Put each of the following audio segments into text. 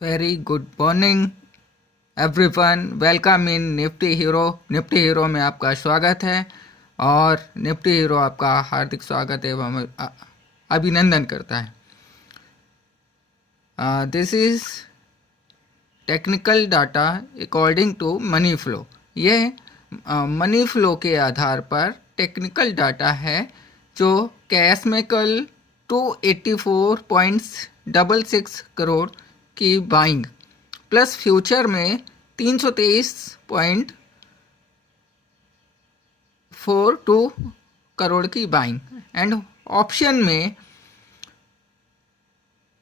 Very good morning everyone. Welcome in Nifty hero. Nifty hero में आपका स्वागत है और निफ्टी हीरो आपका हार्दिक स्वागत एवं अभिनंदन करता है। This is technical data according to money flow. ये मनी फ्लो के आधार पर टेक्निकल डाटा है जो कैश में कल 284.66 करोड़ की बाइंग प्लस फ्यूचर में 323.42 करोड़ की बाइंग एंड ऑप्शन में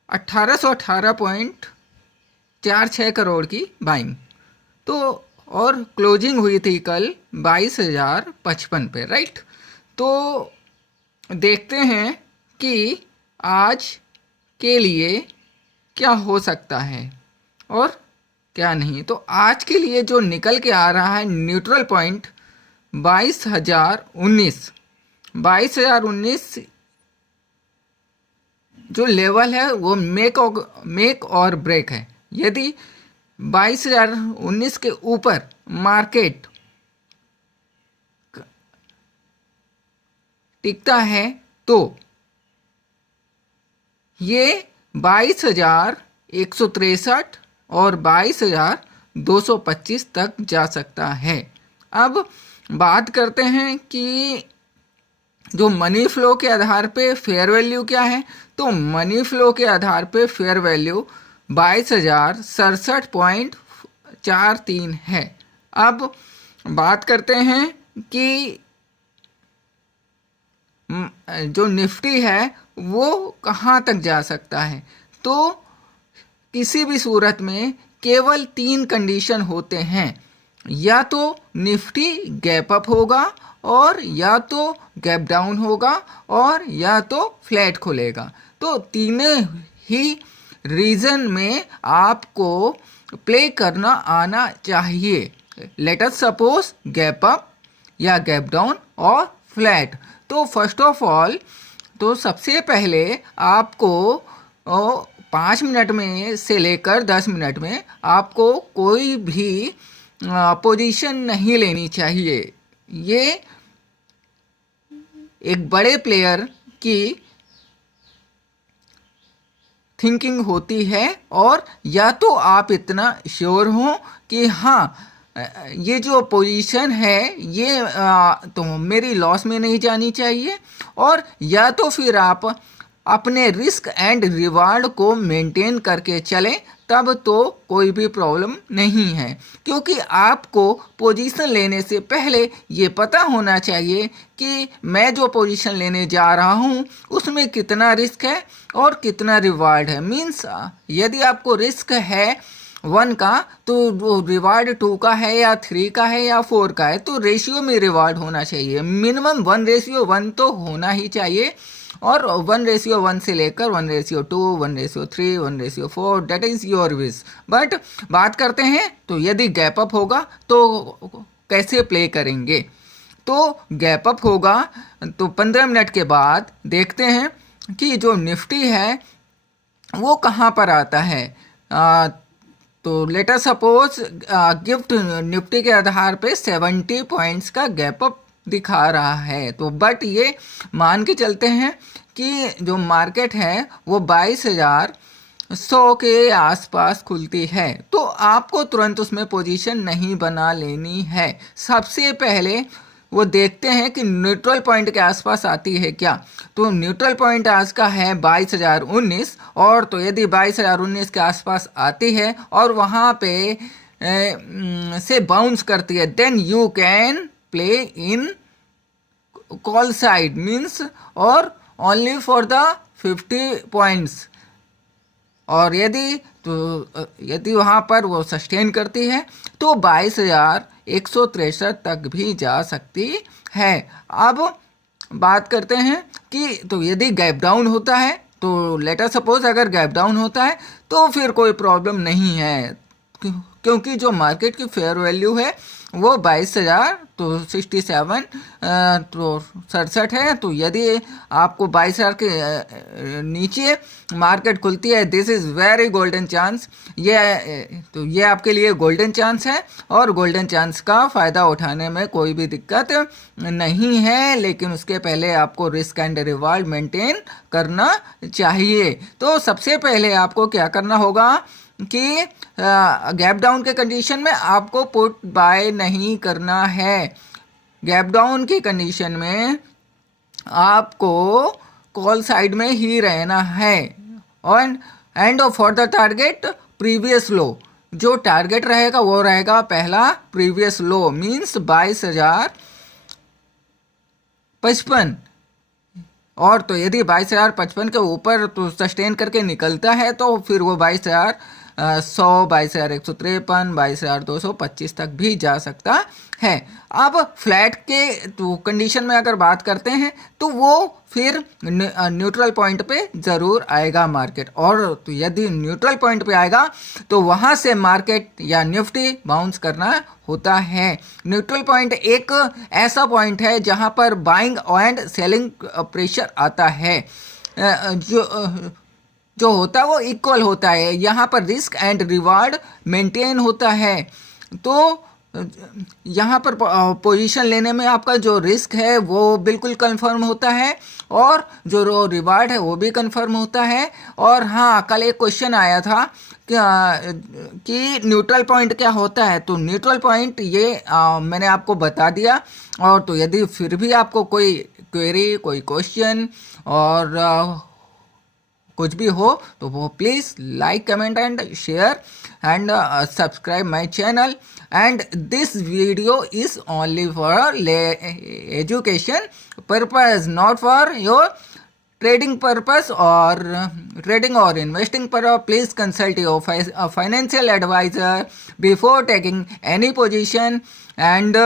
1818.46 करोड़ की बाइंग। तो और क्लोजिंग हुई थी कल 22,055 पे, राइट। तो देखते हैं कि आज के लिए क्या हो सकता है और क्या नहीं। तो आज के लिए जो निकल के आ रहा है न्यूट्रल पॉइंट 22,019 जो लेवल है वो मेक और ब्रेक है। यदि 22,019 के ऊपर मार्केट टिकता है तो ये 22,163 और 22,225 तक जा सकता है। अब बात करते हैं कि जो मनी फ्लो के आधार पे फेयर वैल्यू क्या है। तो मनी फ्लो के आधार पे फेयर वैल्यू 22,067.43 है। अब बात करते हैं कि जो निफ्टी है वो कहाँ तक जा सकता है। तो किसी भी सूरत में केवल 3 कंडीशन होते हैं, या तो निफ्टी गैप अप होगा और या तो गैप डाउन होगा और या तो फ्लैट खुलेगा। तो तीनों ही रीजन में आपको प्ले करना आना चाहिए। Let us suppose gap up या गैप डाउन और फ्लैट। तो फर्स्ट ऑफ ऑल तो सबसे पहले आपको 5 मिनट में से लेकर 10 मिनट में आपको कोई भी पोजीशन नहीं लेनी चाहिए। ये एक बड़े प्लेयर की थिंकिंग होती है, और या तो आप इतना श्योर हो कि हाँ ये जो पोजीशन है ये तो मेरी लॉस में नहीं जानी चाहिए, और या तो फिर आप अपने रिस्क एंड रिवार्ड को मेंटेन करके चलें, तब तो कोई भी प्रॉब्लम नहीं है। क्योंकि आपको पोजीशन लेने से पहले ये पता होना चाहिए कि मैं जो पोजीशन लेने जा रहा हूँ उसमें कितना रिस्क है और कितना रिवार्ड है। मीन्स यदि आपको रिस्क है 1 का तो वो रिवार्ड 2 का है या 3 का है या 4 का है, तो रेशियो में रिवार्ड होना चाहिए। मिनिमम 1:1 तो होना ही चाहिए, और 1:1 से लेकर 1:2, 1:3, 1:4, that is your wish. But बात करते हैं तो यदि गैप अप होगा तो कैसे प्ले करेंगे। तो गैप अप होगा तो 15 मिनट के बाद देखते हैं कि जो निफ्टी है वो कहाँ पर आता है। तो let us suppose gift Nifty के आधार पे 70 पॉइंट्स का गैप अप दिखा रहा है। तो बट ये मान के चलते हैं कि जो मार्केट है वो 22,100 के आसपास खुलती है, तो आपको तुरंत उसमें पोजीशन नहीं बना लेनी है। सबसे पहले वो देखते हैं कि न्यूट्रल पॉइंट के आसपास आती है क्या। तो न्यूट्रल पॉइंट आज का है 22,019, और तो यदि 22,019 के आसपास आती है और वहाँ पे से बाउंस करती है, then you can play in call side, means और ओनली फॉर द 50 पॉइंट्स। और यदि वहाँ पर वो सस्टेन करती है तो 22,163 तक भी जा सकती है। अब बात करते हैं कि तो यदि गैप डाउन होता है तो लेट अस सपोज अगर गैप डाउन होता है तो फिर कोई प्रॉब्लम नहीं है, क्योंकि जो मार्केट की फेयर वैल्यू है वो 22,000 तो 67 तो 67 है। तो यदि आपको 22,000 के नीचे मार्केट खुलती है, this is very golden chance. ये आपके लिए गोल्डन चांस है और गोल्डन चांस का फ़ायदा उठाने में कोई भी दिक्कत नहीं है, लेकिन उसके पहले आपको रिस्क एंड रिवार्ड मेंटेन करना चाहिए। तो सबसे पहले आपको क्या करना होगा कि गैप डाउन के कंडीशन में आपको पुट बाय नहीं करना है। गैप डाउन की कंडीशन में आपको कॉल साइड में ही रहना है। और and for the target previous लो, जो टारगेट रहेगा वो रहेगा पहला प्रीवियस लो, मीन्स 22,055। और तो यदि 22,055 के ऊपर तो सस्टेन करके निकलता है तो फिर वो 22,100, 22,153, 22,225 तक भी जा सकता है। अब फ्लैट के तो कंडीशन में अगर बात करते हैं तो वो फिर न्यूट्रल पॉइंट पे ज़रूर आएगा मार्केट, और तो यदि न्यूट्रल पॉइंट पे आएगा तो वहाँ से मार्केट या निफ्टी बाउंस करना होता है। न्यूट्रल पॉइंट एक ऐसा पॉइंट है जहाँ पर बाइंग एंड सेलिंग प्रेशर आता है, जो होता है वो इक्वल होता है। यहाँ पर रिस्क एंड रिवार्ड मेंटेन होता है। तो यहाँ पर पोजीशन लेने में आपका जो रिस्क है वो बिल्कुल कंफर्म होता है और जो रिवार्ड है वो भी कंफर्म होता है। और हाँ, कल एक क्वेश्चन आया था कि न्यूट्रल पॉइंट क्या होता है। तो न्यूट्रल पॉइंट ये मैंने आपको बता दिया। और तो यदि फिर भी आपको कोई क्वेरी, कोई क्वेश्चन और कुछ भी हो तो वो please like, comment and share and subscribe my channel. And this video is only for education purpose, not for your trading purpose or trading or investing purpose. Please consult your financial advisor before taking any position. And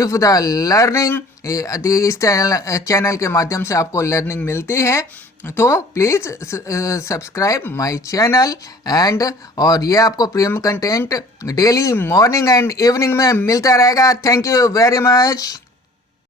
if the learning इस channel के माध्यम से आपको learning मिलती है तो please subscribe my channel. And और ये आपको premium content daily morning and evening में मिलता रहेगा। Thank you very much.